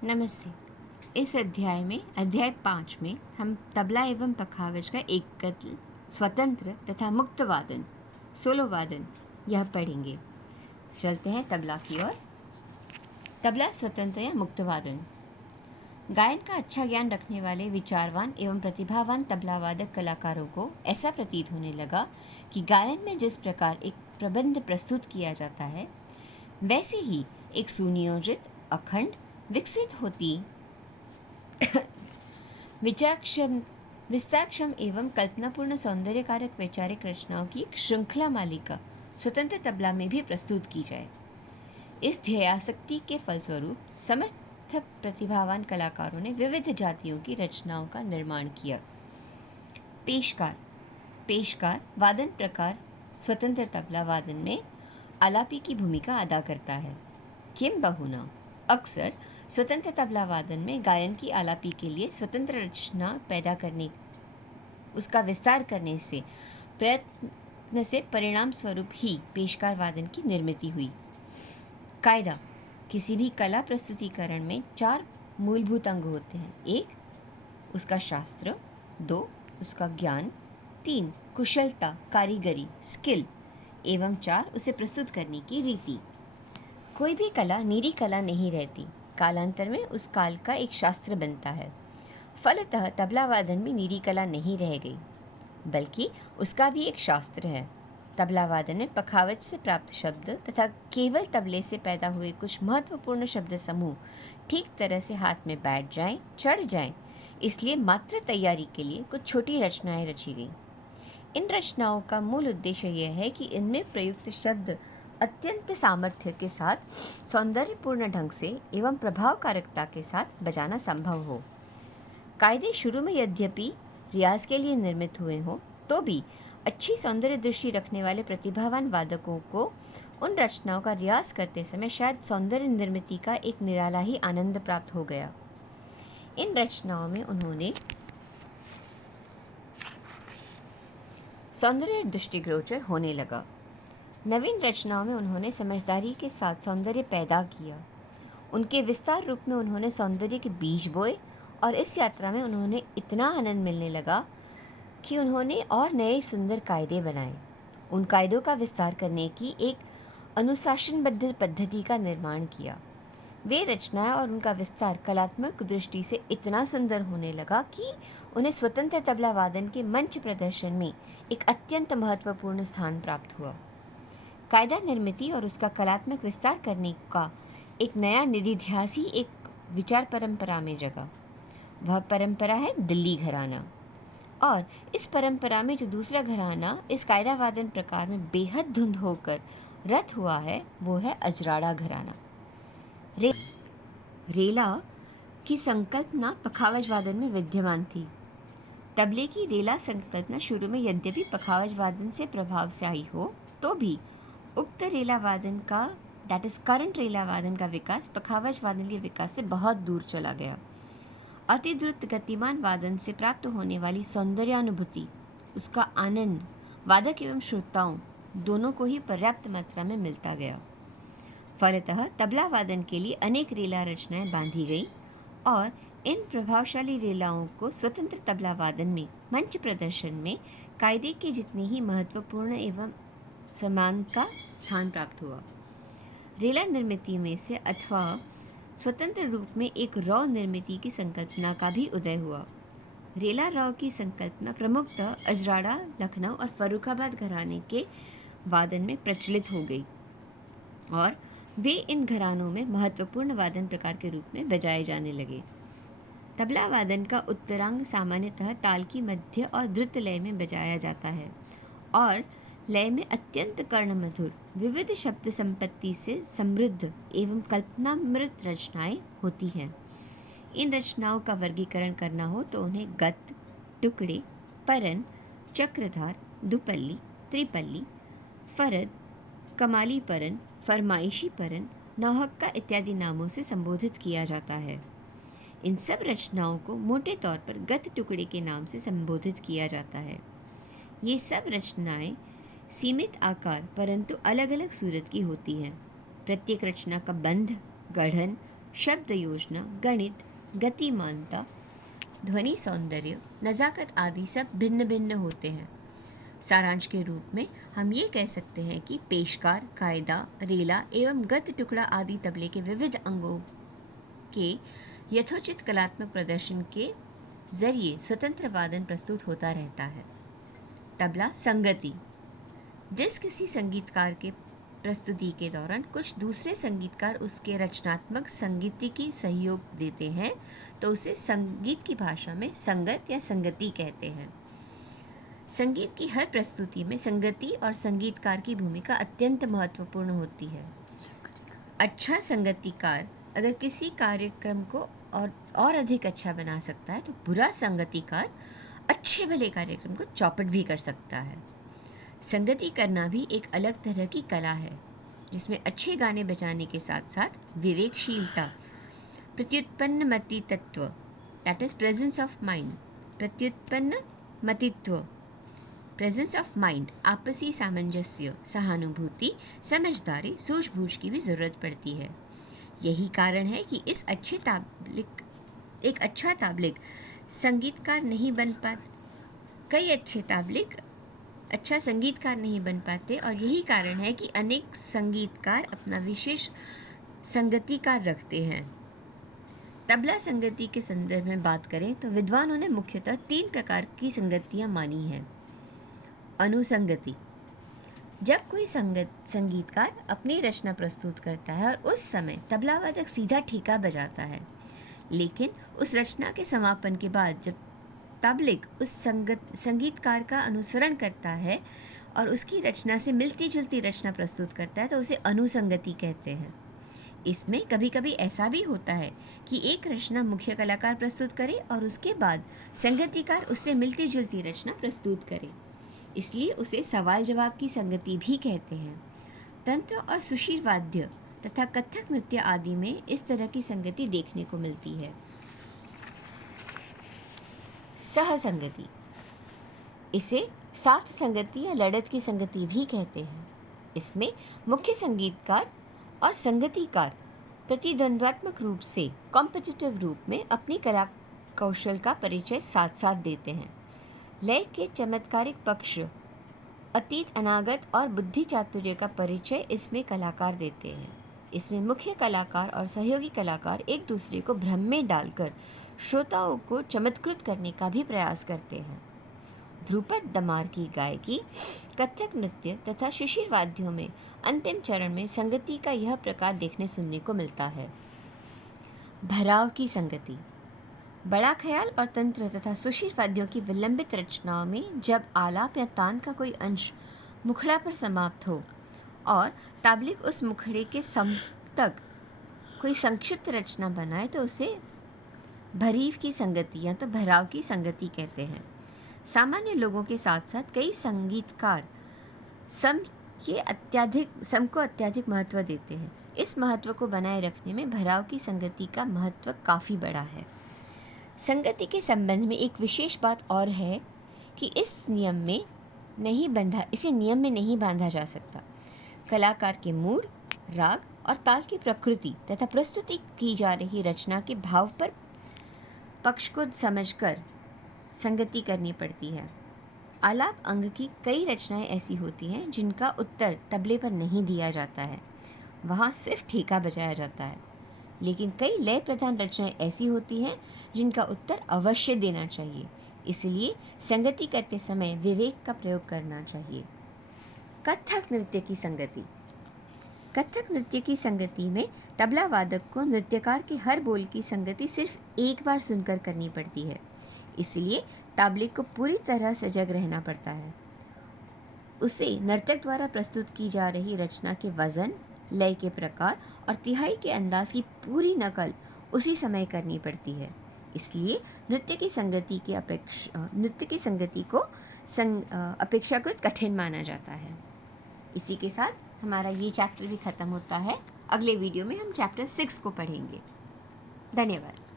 नमस्ते। इस अध्याय 5 में हम तबला एवं पखावज का एकत्र, स्वतंत्र तथा मुक्त वादन, सोलो वादन यह पढ़ेंगे। चलते हैं तबला की ओर। तबला स्वतंत्र या मुक्त वादन। गायन का अच्छा ज्ञान रखने वाले विचारवान एवं प्रतिभावान तबला वादक कलाकारों को ऐसा प्रतीत होने लगा कि गायन में जिस प्रकार एक प्रबंध प्रस्तुत किया जाता है, वैसे ही एक सुनियोजित, अखंड, विकसित होती विस्तारक्षम एवं कल्पनापूर्ण सौंदर्यकारक वैचारिक रचनाओं की एक श्रृंखला मालिका स्वतंत्र तबला में भी प्रस्तुत की जाए। इस ध्येयासक्ति के फलस्वरूप समर्थ प्रतिभावान कलाकारों ने विविध जातियों की रचनाओं का निर्माण किया। पेशकार वादन प्रकार स्वतंत्र तबला वादन में आलापी की भूमिका अदा करता है। किम बहुना अक्सर स्वतंत्र तबला वादन में गायन की आलापी के लिए स्वतंत्र रचना पैदा करने, उसका विस्तार करने से प्रयत्न से परिणाम स्वरूप ही पेशकार वादन की निर्मित हुई। कायदा। किसी भी कला प्रस्तुतिकरण में 4 मूलभूत अंग होते हैं। 1. उसका शास्त्र, 2. उसका ज्ञान, 3. कुशलता, कारीगरी, स्किल एवं 4. उसे प्रस्तुत करने की रीति। कोई भी कला निरी कला नहीं रहती, कालांतर में उस काल का एक शास्त्र बनता है। फलतः तबला वादन भी निरी कला नहीं रह गई, बल्कि उसका भी एक शास्त्र है। तबला वादन में पखावज से प्राप्त शब्द तथा केवल तबले से पैदा हुए कुछ महत्वपूर्ण शब्द समूह ठीक तरह से हाथ में बैठ जाएं, चढ़ जाएं, इसलिए मात्र तैयारी के लिए कुछ छोटी रचनाएं रची गईं। इन रचनाओं का मूल उद्देश्य यह है कि इनमें प्रयुक्त शब्द अत्यंत सामर्थ्य के साथ, सौंदर्यपूर्ण ढंग से एवं प्रभावकारकता के साथ बजाना संभव हो। कायदे शुरू में यद्यपि रियाज के लिए निर्मित हुए हों, तो भी अच्छी सौंदर्य दृष्टि रखने वाले प्रतिभावान वादकों को उन रचनाओं का रियाज करते समय शायद सौंदर्य निर्मिति का एक निराला ही आनंद प्राप्त हो गया। इन रचनाओं में उन्होंने सौंदर्य दृष्टिगोचर होने लगा। नवीन रचनाओं में उन्होंने समझदारी के साथ सौंदर्य पैदा किया। उनके विस्तार रूप में उन्होंने सौंदर्य के बीज बोए और इस यात्रा में उन्होंने इतना आनंद मिलने लगा कि उन्होंने और नए सुंदर कायदे बनाए। उन कायदों का विस्तार करने की एक अनुशासनबद्ध पद्धति का निर्माण किया। वे रचनाएं और उनका विस्तार कलात्मक दृष्टि से इतना सुंदर होने लगा कि उन्हें स्वतंत्र तबला वादन के मंच प्रदर्शन में एक अत्यंत महत्वपूर्ण स्थान प्राप्त हुआ। कायदा निर्मिति और उसका कलात्मक विस्तार करने का एक नया निधिध्यास ही एक विचार परंपरा में जगा। वह परंपरा है दिल्ली घराना, और इस परंपरा में जो दूसरा घराना इस कायदा वादन प्रकार में बेहद धुंध होकर रत हुआ है, वो है अजराड़ा घराना। रेला की संकल्पना पखावज वादन में विद्यमान थी। तबले की रेला संकल्पना शुरू में यद्यपि पखावज वादन से प्रभाव से आई हो, तो भी उक्त रेला वादन का, दैट इज करंट रेला वादन का विकास पखावज वादन के विकास से बहुत दूर चला गया। अति द्रुत गतिमान वादन से प्राप्त होने वाली सौंदर्यानुभूति, उसका आनंद वादक एवं श्रोताओं दोनों को ही पर्याप्त मात्रा में मिलता गया। फलतः तबला वादन के लिए अनेक रेला रचनाएं बांधी गई और इन प्रभावशाली रेलाओं को स्वतंत्र तबला वादन में मंच प्रदर्शन में कायदे के जितने ही महत्वपूर्ण एवं समान का स्थान प्राप्त हुआ। रेला निर्मिति में से अथवा स्वतंत्र रूप में एक रॉ निर्मिति की संकल्पना का भी उदय हुआ। रेला रॉ की संकल्पना प्रमुखतः अजराड़ा, लखनऊ और फर्रुखाबाद घराने के वादन में प्रचलित हो गई और वे इन घरानों में महत्वपूर्ण वादन प्रकार के रूप में बजाए जाने लगे। तबला वादन का उत्तरांग सामान्यतः ताल की मध्य और द्रुत लय में बजाया जाता है और लय में अत्यंत कर्णमधुर, विविध शब्द संपत्ति से समृद्ध एवं कल्पनामृत रचनाएं होती हैं। इन रचनाओं का वर्गीकरण करना हो तो उन्हें गत, टुकड़े, परन, चक्रधार, दुपल्ली, त्रिपल्ली, फरद, कमाली परन, फरमाइशी परन, नौहक्का इत्यादि नामों से संबोधित किया जाता है। इन सब रचनाओं को मोटे तौर पर गत टुकड़े के नाम से संबोधित किया जाता है। ये सब रचनाएं सीमित आकार परंतु अलग अलग सूरत की होती हैं। प्रत्येक रचना का बंध, गढ़न, शब्द योजना, गणित, गतिमानता, ध्वनि सौंदर्य, नज़ाकत आदि सब भिन्न भिन्न होते हैं। सारांश के रूप में हम ये कह सकते हैं कि पेशकार, कायदा, रेला एवं गत टुकड़ा आदि तबले के विविध अंगों के यथोचित कलात्मक प्रदर्शन के जरिए स्वतंत्र वादन प्रस्तुत होता रहता है। तबला संगति, जिस किसी संगीतकार के प्रस्तुति के दौरान कुछ दूसरे संगीतकार उसके रचनात्मक संगीतिकी सहयोग देते हैं तो उसे संगीत की भाषा में संगत या संगति कहते हैं। संगीत की हर प्रस्तुति में संगति और संगीतकार की भूमिका अत्यंत महत्वपूर्ण होती है। अच्छा संगीतकार अगर किसी कार्यक्रम को और अधिक अच्छा बना सकता है तो बुरा संगीतकार अच्छे भले कार्यक्रम को चौपट भी कर सकता है। संगति करना भी एक अलग तरह की कला है जिसमें अच्छे गाने बजाने के साथ साथ विवेकशीलता, प्रत्युत्पन्न मति तत्व, that is presence of mind, प्रत्युत्पन्न मतित्व, प्रेजेंस ऑफ माइंड, आपसी सामंजस्य, सहानुभूति, समझदारी, सूझबूझ की भी ज़रूरत पड़ती है। यही कारण है कि एक अच्छा ताबलिक संगीतकार नहीं बन पाते, कई अच्छे ताबलिक अच्छा संगीतकार नहीं बन पाते और यही कारण है कि अनेक संगीतकार अपना विशेष संगीतकार रखते हैं। तबला संगति के संदर्भ में बात करें तो विद्वानों ने मुख्यतः 3 प्रकार की संगतियाँ मानी हैं। अनुसंगति, जब कोई संगीतकार अपनी रचना प्रस्तुत करता है और उस समय तबला वादक सीधा ठीका बजाता है, लेकिन उस रचना के समापन के बाद जब ताबलिक उस संगीतकार का अनुसरण करता है और उसकी रचना से मिलती जुलती रचना प्रस्तुत करता है तो उसे अनुसंगति कहते हैं। इसमें कभी कभी ऐसा भी होता है कि एक रचना मुख्य कलाकार प्रस्तुत करे और उसके बाद संगीतकार उससे मिलती जुलती रचना प्रस्तुत करे, इसलिए उसे सवाल जवाब की संगति भी कहते हैं। तंत्र और सुशील वाद्य तथा कथक नृत्य आदि में इस तरह की संगति देखने को मिलती है। सहसंगति, इसे साथ संगति या लड़त की संगति भी कहते हैं। इसमें मुख्य संगीतकार और संगीतकार प्रतिद्वंद्वात्मक रूप से कॉम्पिटिटिव रूप में अपनी कला कौशल का परिचय साथ साथ देते हैं। लय के चमत्कारिक पक्ष, अतीत, अनागत और बुद्धि चातुर्य का परिचय इसमें कलाकार देते हैं। इसमें मुख्य कलाकार और सहयोगी कलाकार एक दूसरे को भ्रम में डालकर श्रोताओं को चमत्कृत करने का भी प्रयास करते हैं। ध्रुपद दमार की गायकी, कथक नृत्य तथा शिशिर वाद्यों में अंतिम चरण में संगति का यह प्रकार देखने सुनने को मिलता है। भराव की संगति, बड़ा ख्याल और तंत्र तथा सुशील वाद्यों की विलंबित रचनाओं में जब आलाप या तान का कोई अंश मुखड़ा पर समाप्त हो और ताबलिक उस मुखड़े के सम तक कोई संक्षिप्त रचना बनाए तो उसे भरीव की संगति या तो भराव की संगति कहते हैं। सामान्य लोगों के साथ साथ कई संगीतकार सम को अत्यधिक महत्व देते हैं। इस महत्व को बनाए रखने में भराव की संगति का महत्व काफ़ी बड़ा है। संगति के संबंध में एक विशेष बात और है कि इसे नियम में नहीं बांधा जा सकता। कलाकार के मूड, राग और ताल की प्रकृति तथा प्रस्तुति की जा रही रचना के भाव पर पक्ष को समझकर संगति करनी पड़ती है। आलाप अंग की कई रचनाएं ऐसी होती हैं जिनका उत्तर तबले पर नहीं दिया जाता है, वहाँ सिर्फ ठीका बजाया जाता है। लेकिन कई लय प्रधान रचनाएं ऐसी होती हैं जिनका उत्तर अवश्य देना चाहिए, इसलिए संगति करते समय विवेक का प्रयोग करना चाहिए। कथक नृत्य की संगति, कथक नृत्य की संगति में तबला वादक को नृत्यकार के हर बोल की संगति सिर्फ एक बार सुनकर करनी पड़ती है, इसलिए ताबलिक को पूरी तरह सजग रहना पड़ता है। उसे नर्तक द्वारा प्रस्तुत की जा रही रचना के वजन, लय के प्रकार और तिहाई के अंदाज की पूरी नकल उसी समय करनी पड़ती है, इसलिए नृत्य की संगति को अपेक्षाकृत कठिन माना जाता है। इसी के साथ हमारा ये चैप्टर भी ख़त्म होता है। अगले वीडियो में हम चैप्टर 6 को पढ़ेंगे। धन्यवाद।